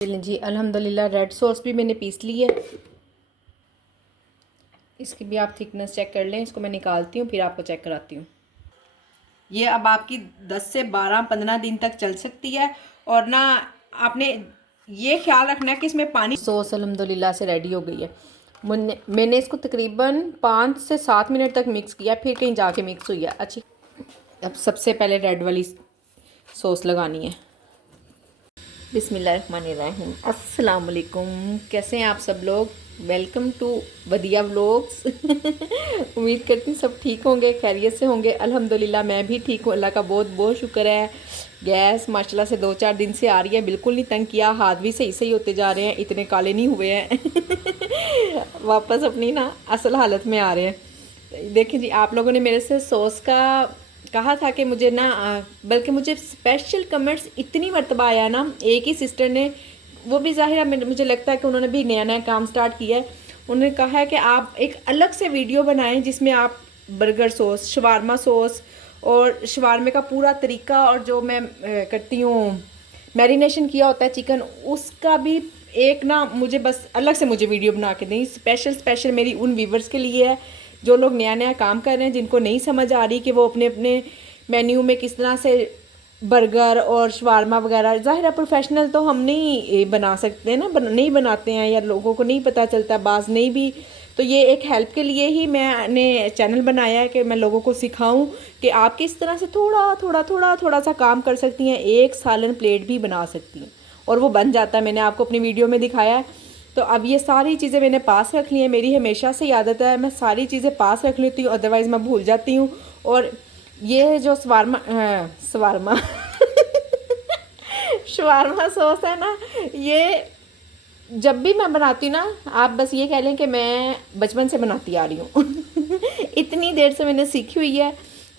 चलें जी, अल्हम्दुलिल्लाह red sauce भी मैंने पीस ली है। इसकी भी आप थिकनेस चेक कर लें। इसको मैं निकालती हूँ फिर आपको चेक कराती हूँ। ये अब आपकी 10 से 12-15 दिन तक चल सकती है। और ना आपने ये ख्याल रखना है कि इसमें पानी। सॉस अल्हम्दुलिल्लाह से रेडी हो गई है। मैंने इसको तकरीबन 5 से 7 मिनट तक मिक्स किया, फिर कहीं जाके मिक्स हुई है अच्छी। अब सबसे पहले रेड वाली सॉस लगानी है। बिस्मिल्लाहिर्रहमानिर्रहीम। अस्सलाम वालेकुम। कैसे हैं आप सब लोग? Welcome to Vadiya vlogs. उम्मीद करती हूँ सब ठीक होंगे, खैरियत से होंगे। अल्हम्दुलिल्लाह मैं भी ठीक हूँ, अल्लाह का बहुत बहुत शुक्र है। गैस माशाल्लाह से 2-4 दिन से आ रही है, बिल्कुल नहीं तंग किया। हाथ भी सही सही होते जा रहे हैं, इतने काले नहीं हुए हैं। वापस अपनी ना असल हालत में आ रहे हैं। देखिए जी, आप लोगों ने मेरे से सॉस का कहा था कि मुझे ना बल्कि मुझे स्पेशल कमेंट्स इतनी मरतबा आया ना। एक ही सिस्टर ने, वो भी ज़ाहिर है मुझे लगता है कि उन्होंने भी नया नया काम स्टार्ट किया है। उन्होंने कहा है कि आप एक अलग से वीडियो बनाएं जिसमें आप बर्गर सॉस, शवारमा सॉस और शवारमे का पूरा तरीका, और जो मैं करती हूँ मैरिनेशन किया होता है चिकन, उसका भी एक ना मुझे बस अलग से मुझे वीडियो बना के दें। स्पेशल मेरी उन व्यूवर्स के लिए है जो लोग नया नया काम कर रहे हैं, जिनको नहीं समझ आ रही कि वो अपने अपने मेन्यू में किस तरह से बर्गर और शवारमा वगैरह। ज़ाहिर है प्रोफेशनल तो हम नहीं बना सकते ना, नहीं बनाते हैं, या लोगों को नहीं पता चलता, बाज़ नहीं भी। तो ये एक हेल्प के लिए ही मैंने चैनल बनाया है कि मैं लोगों को सिखाऊं कि आप किस तरह से थोड़ा सा काम कर सकती हैं। एक सालन प्लेट भी बना सकती हैं और वो बन जाता है। मैंने आपको अपनी वीडियो में दिखाया है। तो अब ये सारी चीज़ें मैंने पास रख ली हैं। मेरी हमेशा से आदत है, मैं सारी चीज़ें पास रख लेती हूँ, अदरवाइज़ मैं भूल जाती हूँ। और ये जो शवारमा शवारमा सॉस है ना, ये जब भी मैं बनाती हूँ ना, आप बस ये कह लें कि मैं बचपन से बनाती आ रही हूँ। इतनी देर से मैंने सीखी हुई है।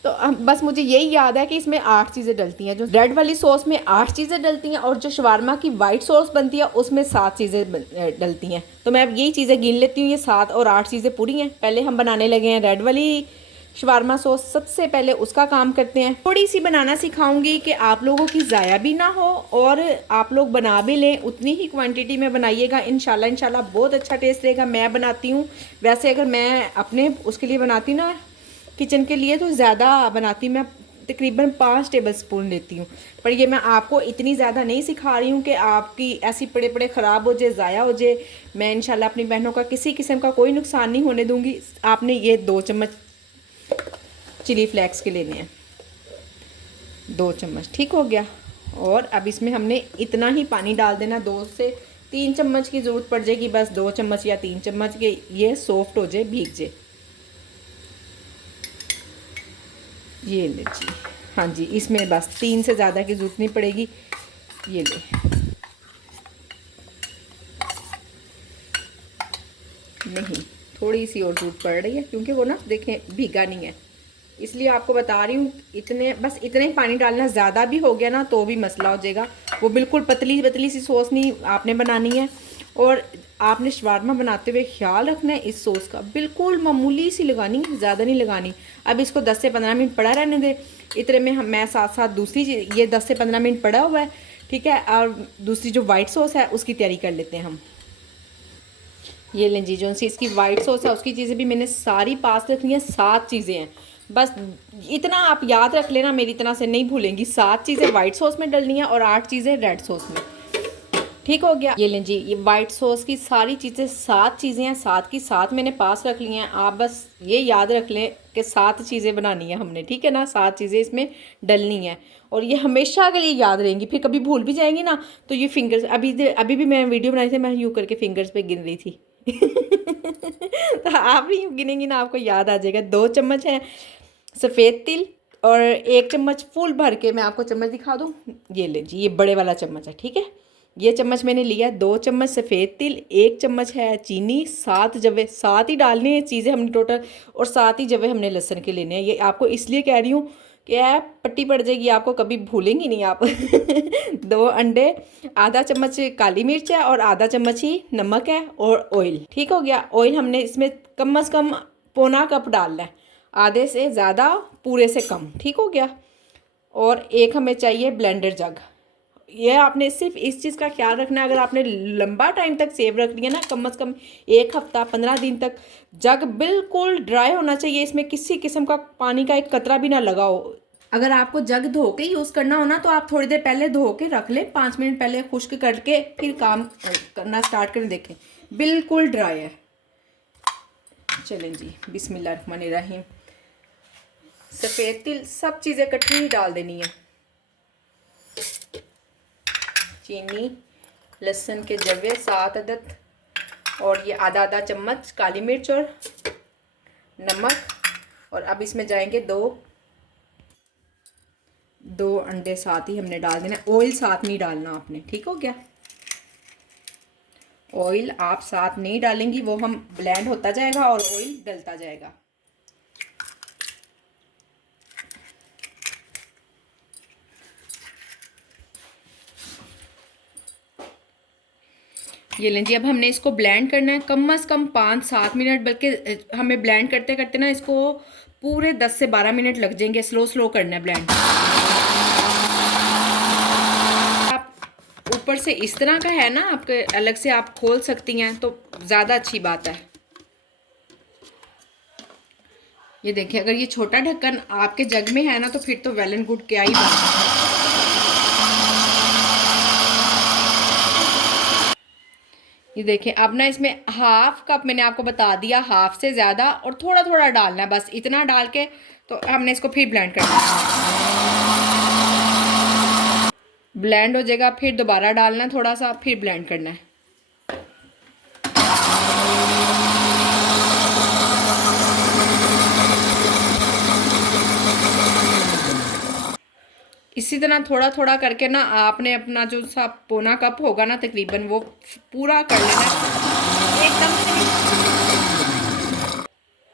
तो बस मुझे यही याद है कि इसमें 8 चीज़ें डलती हैं। जो रेड वाली सॉस में 8 चीज़ें डलती हैं, और जो शवारमा की वाइट सॉस बनती है उसमें 7 चीज़ें डलती हैं। तो मैं अब यही चीज़ें गिन लेती हूँ, ये 7 और 8 चीज़ें पूरी हैं। पहले हम बनाने लगे हैं रेड वाली शवारमा सॉस। सबसे पहले उसका काम करते हैं। थोड़ी सी बनाना सिखाऊंगी कि आप लोगों की ज़ाया भी ना हो और आप लोग बना भी लें। उतनी ही क्वांटिटी में बनाइएगा, इंशाल्लाह बहुत अच्छा टेस्ट रहेगा। मैं बनाती हूँ वैसे, अगर मैं अपने उसके लिए बनाती हूँ ना, किचन के लिए, तो ज़्यादा बनाती मैं तकरीबन 5 टेबल स्पून लेती हूँ। पर ये मैं आपको इतनी ज़्यादा नहीं सिखा रही हूँ कि आपकी ऐसी पड़े पड़े ख़राब हो जाए, ज़ाया हो जाए। मैं इंशाल्लाह अपनी बहनों का किसी किस्म का कोई नुकसान नहीं होने दूँगी। आपने ये 2 चम्मच चिली फ्लेक्स के लेने हैं, 2 चम्मच, ठीक हो गया। और अब इसमें हमने इतना ही पानी डाल देना, 2 से 3 चम्मच की ज़रूरत पड़ जाएगी बस। 2 चम्मच या 3 चम्मच के, ये सॉफ्ट हो जाए, भीग जाए। ये ले जी, हाँ जी, इसमें बस 3 से ज़्यादा की ज़रूरत नहीं पड़ेगी। ये ले, नहीं, थोड़ी सी और ज़रूरत पड़ रही है क्योंकि वो ना देखें भीगा नहीं है, इसलिए आपको बता रही हूँ। इतने, बस इतना ही पानी डालना। ज़्यादा भी हो गया ना तो भी मसला हो जाएगा। वो बिल्कुल पतली पतली सी सॉस नहीं आपने बनानी है। और आपने शवारमा बनाते हुए ख्याल रखना है इस सॉस का, बिल्कुल मामूली सी लगानी है, ज़्यादा नहीं लगानी। अब इसको 10 से 15 मिनट पड़ा रहने दे। इतने में मैं साथ साथ दूसरी चीज़, ये 10 से 15 मिनट पड़ा हुआ है, ठीक है। और दूसरी जो वाइट सॉस है उसकी तैयारी कर लेते हैं हम। ये लें जी, जो सी इसकी वाइट सॉस है उसकी चीज़ें भी मैंने सारी पास रखनी है। 7 चीज़ें हैं बस, इतना आप याद रख लेना, मेरी तरह से नहीं भूलेंगी। 7 चीज़ें वाइट सॉस में डलनी है और 8 चीज़ें रेड सॉस में, ठीक हो गया। ये लें जी, ये वाइट सॉस की सारी चीज़ें, 7 चीज़ें हैं, 7 की 7 मैंने पास रख ली हैं। आप बस ये याद रख लें कि 7 चीज़ें बनानी है हमने, ठीक है ना। 7 चीज़ें इसमें डलनी है और ये हमेशा के लिए याद रहेंगी। फिर कभी भूल भी जाएंगी ना तो ये फिंगर्स, अभी भी मैं वीडियो बनाई थी, मैं यूँ करके फिंगर्स पे गिन रही थी। तो आप भी यूँ गिनेंगी ना, आपको याद आ जाएगा। 2 चम्मच है सफ़ेद तिल और 1 चम्मच फुल भर के, मैं आपको चम्मच दिखा दूँ। ये ले जी, ये बड़े वाला चम्मच है, ठीक है। ये चम्मच मैंने लिया। 2 चम्मच सफ़ेद तिल, 1 चम्मच है चीनी, 7 जवे, 7 ही डालने हैं चीज़ें हमने टोटल, और 7 ही जवे हमने लहसुन के लेने हैं। ये आपको इसलिए कह रही हूँ कि पट्टी पड़ जाएगी, आपको कभी भूलेंगी नहीं आप। 2 अंडे, आधा चम्मच काली मिर्च है और आधा चम्मच ही नमक है, और ऑयल, ठीक हो गया। ऑयल हमने इसमें कम से कम पौना कप डालना है, आधे से ज़्यादा, पूरे से कम, ठीक हो गया। और एक हमें चाहिए ब्लेंडर जग। ये आपने सिर्फ इस चीज़ का ख्याल रखना है, अगर आपने लंबा टाइम तक सेव रख दिया ना, कम से कम 1 हफ्ता 15 दिन तक, जग बिल्कुल ड्राई होना चाहिए, इसमें किसी किस्म का पानी का एक कतरा भी ना लगा हो। अगर आपको जग धो के यूज़ करना हो ना, तो आप थोड़ी देर पहले धो के रख लें, 5 मिनट पहले खुश्क करके फिर काम करना स्टार्ट करें। देखें बिल्कुल ड्राई है। चलें जी, बिस्मिल्लाहिर्रहमानिर्रहीम। सफ़ेद तिल सब चीज़ें इकट्ठी ही डाल देनी है। चीनी, लहसुन के जवे 7 अदद, और ये आधा आधा चम्मच काली मिर्च और नमक। और अब इसमें जाएंगे दो अंडे साथ ही हमने डाल देना। ऑयल साथ नहीं डालना आपने, ठीक हो गया। ऑयल आप साथ नहीं डालेंगी, वो हम ब्लेंड होता जाएगा और ऑयल डलता जाएगा। ये लें जी, अब हमने इसको ब्लेंड करना है कम से कम 5-7 मिनट, बल्कि हमें ब्लेंड करते करते ना इसको पूरे 10 से 12 मिनट लग जाएंगे। स्लो करना है ब्लेंड। आप ऊपर से इस तरह का है ना, आपके अलग से आप खोल सकती हैं तो ज़्यादा अच्छी बात है। ये देखिए, अगर ये छोटा ढक्कन आपके जग में है ना, तो फिर तो वेल एंड गुड, क्या ही बात है। ये देखें, अब ना इसमें 1/2 कप मैंने आपको बता दिया, हाफ से ज़्यादा, और थोड़ा थोड़ा डालना है, बस इतना डाल के तो हमने इसको फिर ब्लेंड करना है। ब्लेंड हो जाएगा, फिर दोबारा डालना है थोड़ा सा, फिर ब्लेंड करना है। इसी तरह थोड़ा थोड़ा करके ना आपने अपना जो सा पौना कप होगा ना तकरीबन, वो पूरा कर लेना है।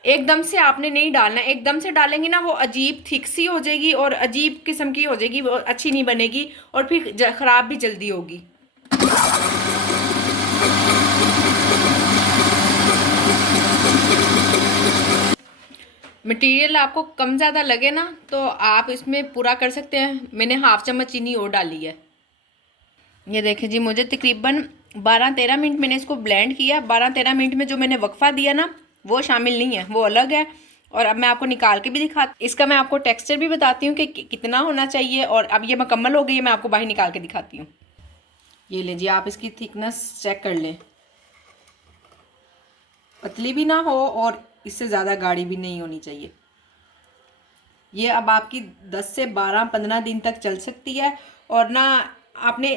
एकदम से आपने नहीं डालना। एकदम से डालेंगी ना, वो अजीब थिक सी हो जाएगी और अजीब किस्म की हो जाएगी, वो अच्छी नहीं बनेगी और फिर ख़राब भी जल्दी होगी। मटेरियल आपको कम ज़्यादा लगे ना, तो आप इसमें पूरा कर सकते हैं। मैंने 1/2 चम्मच चीनी और डाली है। ये देखें जी, मुझे तकरीबन 12-13 मिनट मैंने इसको ब्लेंड किया। 12-13 मिनट में जो मैंने वक्फा दिया ना, वो शामिल नहीं है, वो अलग है। और अब मैं आपको निकाल के भी दिखाती, इसका मैं आपको टेक्सचर भी बताती हूँ कि कितना होना चाहिए। और अब ये मुकम्मल हो गई है, मैं आपको बाहर निकाल के दिखाती हूँ। ये लें जी, आप इसकी थिकनेस चेक कर लें, पतली भी ना हो और इससे ज़्यादा गाढ़ी भी नहीं होनी चाहिए। ये अब आपकी 10 से 12-15 दिन तक चल सकती है। और ना आपने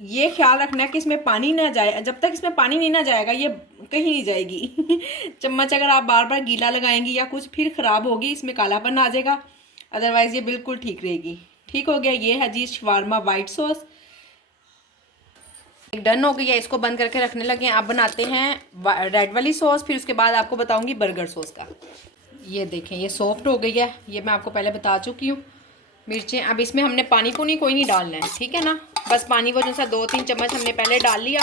ये ख्याल रखना है कि इसमें पानी ना जाए। जब तक इसमें पानी नहीं ना जाएगा, ये कहीं नहीं जाएगी। चम्मच अगर आप बार बार गीला लगाएंगी या कुछ, फिर ख़राब होगी, इसमें कालापन आ जाएगा। अदरवाइज़ ये बिल्कुल ठीक रहेगी। ठीक हो गया। ये है जी शवारमा वाइट सॉस, डन हो गई है। इसको बंद करके रखने लगे हैं। अब बनाते हैं रेड वाली सॉस, फिर उसके बाद आपको बताऊंगी बर्गर सॉस का। ये देखें, ये सॉफ्ट हो गई है, ये मैं आपको पहले बता चुकी हूँ। मिर्चें, अब इसमें हमने पानी पुनी कोई नहीं डालना है, ठीक है ना। बस पानी वो जैसा 2-3 चम्मच हमने पहले डाल लिया।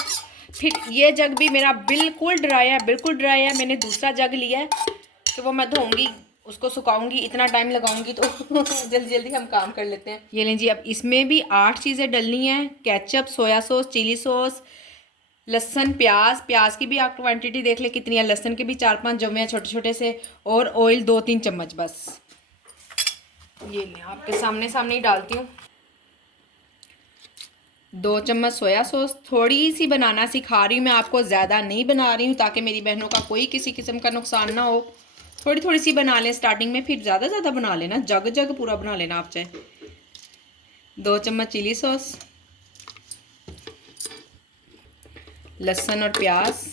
फिर ये जग भी मेरा बिल्कुल ड्राई है, बिल्कुल ड्राई है। मैंने दूसरा जग लिया है, तो वो मैं धोऊंगी, उसको सुखाऊंगी, इतना टाइम लगाऊंगी तो जल्दी जल्दी हम काम कर लेते हैं। ये लें जी, अब इसमें भी 8 चीज़ें डलनी हैं। Ketchup, soya sauce, chilli sauce, लहसन, प्याज की भी आप क्वांटिटी देख ले कितनी है। लहसन के भी 4-5 जमे हैं छोटे छोटे से। और ऑयल 2-3 चम्मच बस। ये लें, आपके सामने सामने ही डालती हूँ। 2 चम्मच सोया सॉस, थोड़ी सी बनाना सिखा रही हूँ मैं आपको, ज़्यादा नहीं बना रही हूँ, ताकि मेरी बहनों का कोई किसी किस्म का नुकसान ना हो। थोड़ी थोड़ी सी बना लें स्टार्टिंग में, फिर ज़्यादा ज़्यादा बना लेना, जग जग पूरा बना लेना आप चाहे। 2 चम्मच चिली सॉस, लहसुन और प्याज,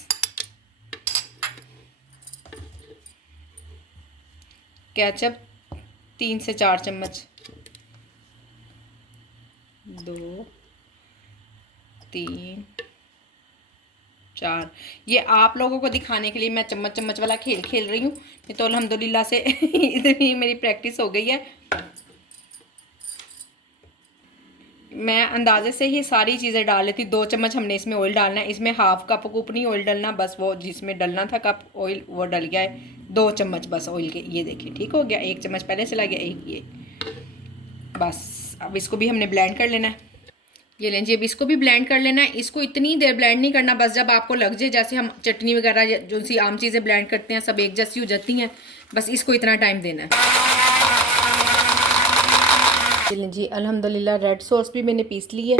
केचप 3 से 4 चम्मच, 2, 3, 4। ये आप लोगों को दिखाने के लिए मैं चम्मच चम्मच वाला खेल खेल रही हूँ। ये तो अल्हम्दुलिल्लाह से इतनी मेरी प्रैक्टिस हो गई है। मैं अंदाजे से ही सारी चीज़ें डाल लेती। 2 चम्मच हमने इसमें ऑयल डालना है। इसमें 1/2 कप कूप नहीं ऑयल डालना, बस वो जिसमें डलना था कप ऑयल वो डल गया है। 2 चम्मच बस ऑयल के, ये देखिए ठीक हो गया। 1 चम्मच पहले चला गया, एक ये बस। अब इसको भी हमने ब्लेंड कर लेना है। ये लें जी, अब इसको भी ब्लेंड कर लेना है। इसको इतनी देर ब्लेंड नहीं करना, बस जब आपको लग जाए जैसे हम चटनी वगैरह जो सी आम चीज़ें ब्लेंड करते हैं सब एक जैसी हो जाती हैं, बस इसको इतना टाइम देना है। ये लें जी, अल्हम्दुलिल्लाह रेड सॉस भी मैंने पीस ली है।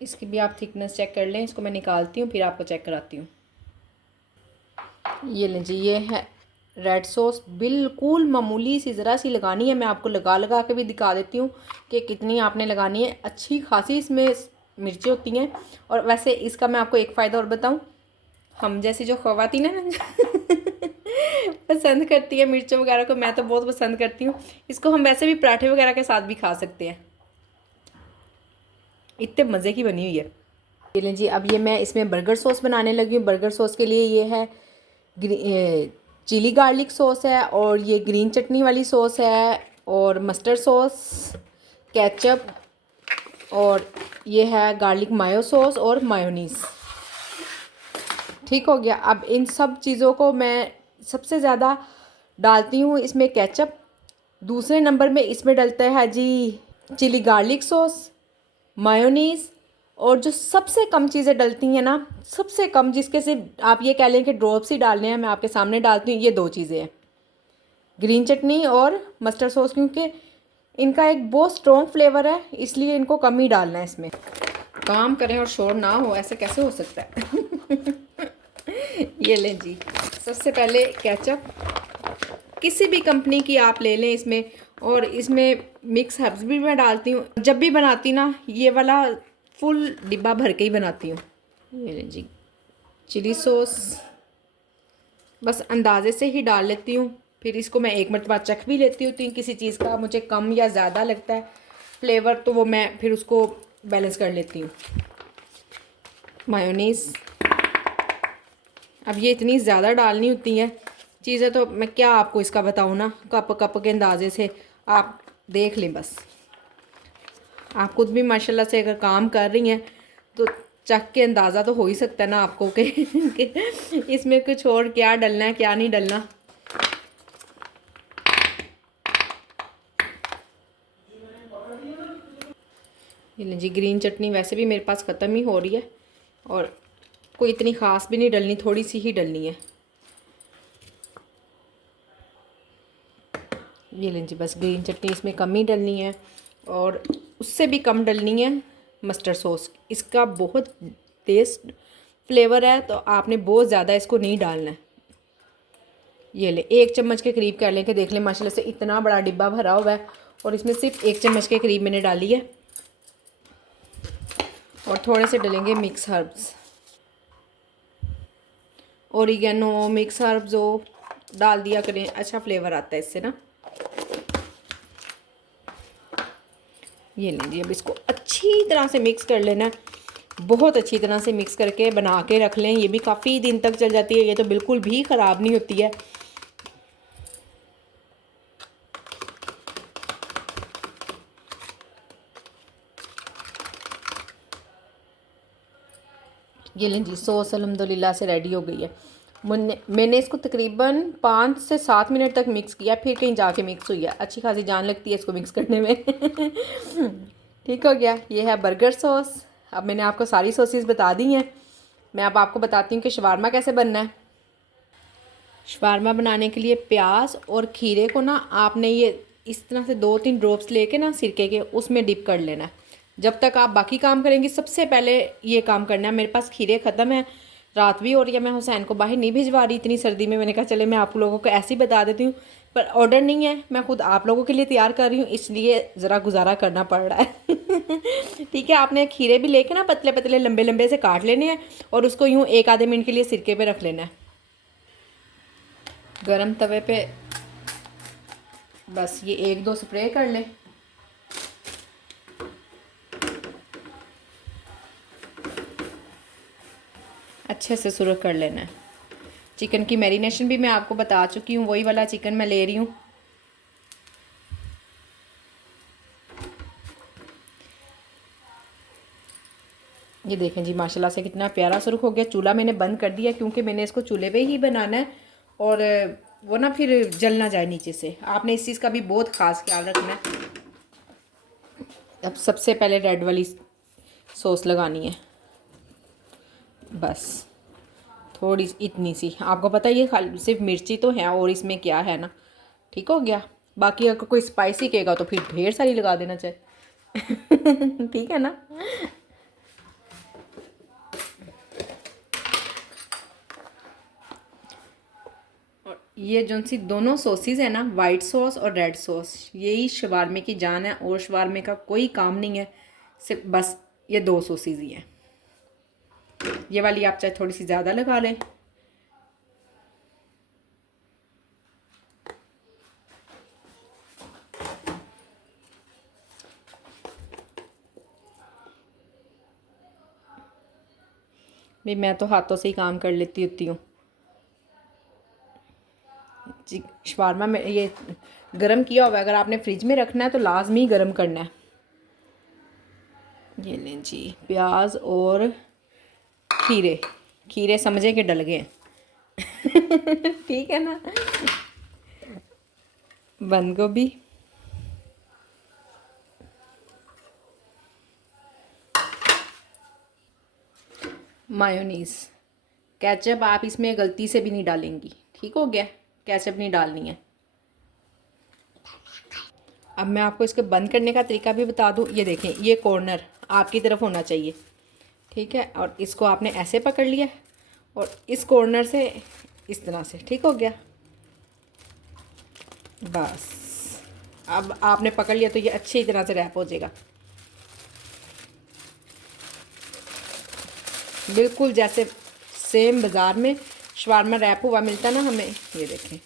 इसकी भी आप थिकनेस चेक कर लें। इसको मैं निकालती हूँ फिर आपको चेक कराती हूँ। ये लें जी, ये है रेड सॉस, बिल्कुल मामूली सी ज़रा सी लगानी है। मैं आपको लगा लगा के भी दिखा देती हूँ कि कितनी आपने लगानी है। अच्छी खासी इसमें मिर्चें होती हैं। और वैसे इसका मैं आपको एक फ़ायदा और बताऊँ, हम जैसी जो ख़वातीन है ना पसंद करती है मिर्चों वगैरह को, मैं तो बहुत पसंद करती हूँ। इसको हम वैसे भी पराठे वगैरह के साथ भी खा सकते हैं, इतने मज़े की बनी हुई है। ये लें जी, अब ये मैं इसमें बर्गर सॉस बनाने लगी हूँ। बर्गर सॉस के लिए ये है चिली गार्लिक सॉस है, और ये ग्रीन चटनी वाली सॉस है, और मस्टर्ड सॉस, केचप, और ये है गार्लिक मायो सॉस और मायोनीज़। ठीक हो गया। अब इन सब चीज़ों को मैं सबसे ज़्यादा डालती हूँ इसमें केचप, दूसरे नंबर में इसमें डलता है जी चिली गार्लिक सॉस, मायोनीज़, और जो सबसे कम चीज़ें डलती हैं ना, सबसे कम, जिसके सिर्फ आप ये कह लें कि ड्रॉप्स ही डालने हैं, मैं आपके सामने डालती हूँ, ये दो चीज़ें हैं, ग्रीन चटनी और मस्टर्ड सॉस, क्योंकि इनका एक बहुत स्ट्रॉन्ग फ्लेवर है, इसलिए इनको कम ही डालना है इसमें। काम करें और शोर ना हो, ऐसे कैसे हो सकता है ये लें जी, सबसे पहले केचप किसी भी कंपनी की आप ले लें इसमें, और इसमें मिक्स हर्ब्स भी मैं डालती हूँ। जब भी बनाती ना, ये वाला फुल डिब्बा भर के ही बनाती हूँ। ये लें जी, चिली सॉस बस अंदाजे से ही डाल लेती हूँ, फिर इसको मैं एक मरतबा चख भी लेती हूँ। किसी चीज़ का मुझे कम या ज़्यादा लगता है फ्लेवर, तो वो मैं फिर उसको बैलेंस कर लेती हूँ। मायोनीज़, अब ये इतनी ज़्यादा डालनी होती है चीज़ें, तो मैं क्या आपको इसका बताऊँ ना, कप कप के अंदाजे से आप देख लें। बस आप खुद भी माशाल्लाह से अगर काम कर रही हैं तो चख के अंदाज़ा तो हो ही सकता है ना आपको कि इसमें कुछ और क्या डलना है क्या नहीं डलना। ये लीजिए, ग्रीन चटनी वैसे भी मेरे पास ख़त्म ही हो रही है, और कोई इतनी ख़ास भी नहीं डलनी, थोड़ी सी ही डलनी है। ये लीजिए, बस ग्रीन चटनी इसमें कम ही डलनी है, और उससे भी कम डलनी है मस्टर्ड सॉस। इसका बहुत टेस्ट फ्लेवर है, तो आपने बहुत ज़्यादा इसको नहीं डालना है। ये ले, 1 चम्मच के करीब कर लें कि देख लें माशाल्लाह से इतना बड़ा डिब्बा भरा हुआ है, और इसमें सिर्फ 1 चम्मच के करीब मैंने डाली है। और थोड़े से डलेंगे mix herbs, oregano, mix herbs हो डाल दिया करें, अच्छा फ्लेवर आता है इससे ना। ये लीजिए, अब इसको अच्छी तरह से मिक्स कर लेना, बहुत अच्छी तरह से मिक्स करके बना के रख लें। ये भी काफ़ी दिन तक चल जाती है, ये तो बिल्कुल भी ख़राब नहीं होती है। ये लें जी, सॉस अल्हम्दुलिल्लाह से रेडी हो गई है। मैंने इसको तकरीबन 5 से 7 मिनट तक मिक्स किया, फिर कहीं जाके मिक्स हुई है। अच्छी खासी जान लगती है इसको मिक्स करने में ठीक हो गया। ये है बर्गर सॉस। अब मैंने आपको सारी सॉसेस बता दी हैं। मैं अब आपको बताती हूँ कि शवारमा कैसे बनना है। शवारमा बनाने के लिए प्याज और खीरे को ना आपने ये इस तरह से 2-3 ड्रॉप्स लेके ना सिरके के उसमें डिप कर लेना है। जब तक आप बाकी काम करेंगे सबसे पहले ये काम करना है। मेरे पास खीरे ख़त्म है, रात भी हो रही है, मैं हुसैन को बाहर नहीं भिजवा रही इतनी सर्दी में। मैंने कहा चले मैं आप लोगों को ऐसे ही बता देती हूँ, पर ऑर्डर नहीं है, मैं खुद आप लोगों के लिए तैयार कर रही हूँ, इसलिए ज़रा गुजारा करना पड़ रहा है ठीक है। आपने खीरे भी लेके ना पतले पतले लंबे लंबे से काट लेने हैं, और उसको यूँ 1-आधे मिनट के लिए सिरके पे रख लेना है गरम तवे पे। बस ये 1-2 स्प्रे कर लें। अच्छे से सुरख कर लेना है। चिकन की मैरिनेशन भी मैं आपको बता चुकी हूँ, वही वाला चिकन मैं ले रही हूँ। ये देखें जी, माशाल्लाह से कितना प्यारा सुरख हो गया। चूल्हा मैंने बंद कर दिया क्योंकि मैंने इसको चूल्हे पे ही बनाना है, और वो ना फिर जल ना जाए नीचे से। आपने इस चीज़ का भी बहुत ख़ास ख्याल रखना है। अब सबसे पहले रेड वाली सॉस लगानी है, बस थोड़ी इतनी सी। आपको पता है ये खाली सिर्फ मिर्ची तो है और इसमें क्या है ना, ठीक हो गया। बाकी अगर कोई स्पाइसी कहेगा तो फिर ढेर सारी लगा देना चाहिए। ठीक है ना। और ये जो सी दोनों सॉसेस है ना, वाइट सॉस और रेड सॉस, यही शवारमे की जान है और शवारमे का कोई काम नहीं है, सिर्फ बस ये दो सॉसेस ही हैं। ये वाली आप चाहे थोड़ी सी ज़्यादा लगा लें। भाई मैं तो हाथों से ही काम कर लेती होती हूँ जी। शवारमा में ये गरम किया हुआ है, अगर आपने फ्रिज में रखना है तो लाजमी गरम करना है। ये लें जी, प्याज और खीरे, खीरे समझे कि डल गए हैं। ठीक है ना। बंद गोभी, मायोनीज़, केचप आप इसमें गलती से भी नहीं डालेंगी, ठीक हो गया। केचप नहीं डालनी है। अब मैं आपको इसके बंद करने का तरीका भी बता दूं। ये देखें, ये कॉर्नर आपकी तरफ होना चाहिए, ठीक है। और इसको आपने ऐसे पकड़ लिया और इस कॉर्नर से इस तरह से, ठीक हो गया। बस अब आपने पकड़ लिया तो ये अच्छी तरह से रैप हो जाएगा, बिल्कुल जैसे सेम बाज़ार में शवारमा रैप हुआ मिलता ना हमें। ये देखें,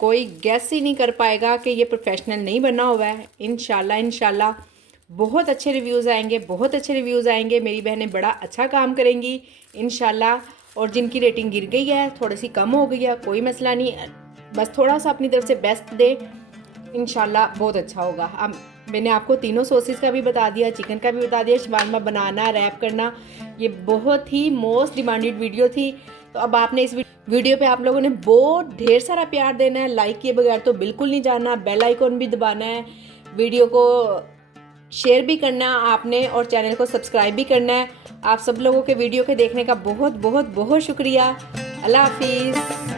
कोई गैस ही नहीं कर पाएगा कि ये प्रोफेशनल नहीं बना हुआ है। इंशाल्लाह बहुत अच्छे रिव्यूज़ आएंगे, बहुत अच्छे रिव्यूज़ आएंगे। मेरी बहनें बड़ा अच्छा काम करेंगी इंशाल्लाह। और जिनकी रेटिंग गिर गई है, थोड़ी सी कम हो गई है, कोई मसला नहीं, बस थोड़ा सा अपनी तरफ से बेस्ट दे, इंशाल्लाह बहुत अच्छा होगा। अब मैंने आपको तीनों सॉसेस का भी बता दिया, चिकन का भी बता दिया, शवारमा बनाना, रैप करना। ये बहुत ही मोस्ट डिमांडेड वीडियो थी। तो अब आपने इस वीडियो पे आप लोगों ने बहुत ढेर सारा प्यार देना है। लाइक किए बगैर तो बिल्कुल नहीं जाना, बेल आइकॉन भी दबाना है, वीडियो को शेयर भी करना है आपने और चैनल को सब्सक्राइब भी करना है। आप सब लोगों के वीडियो के देखने का बहुत बहुत बहुत शुक्रिया। अल्लाह हाफिज़।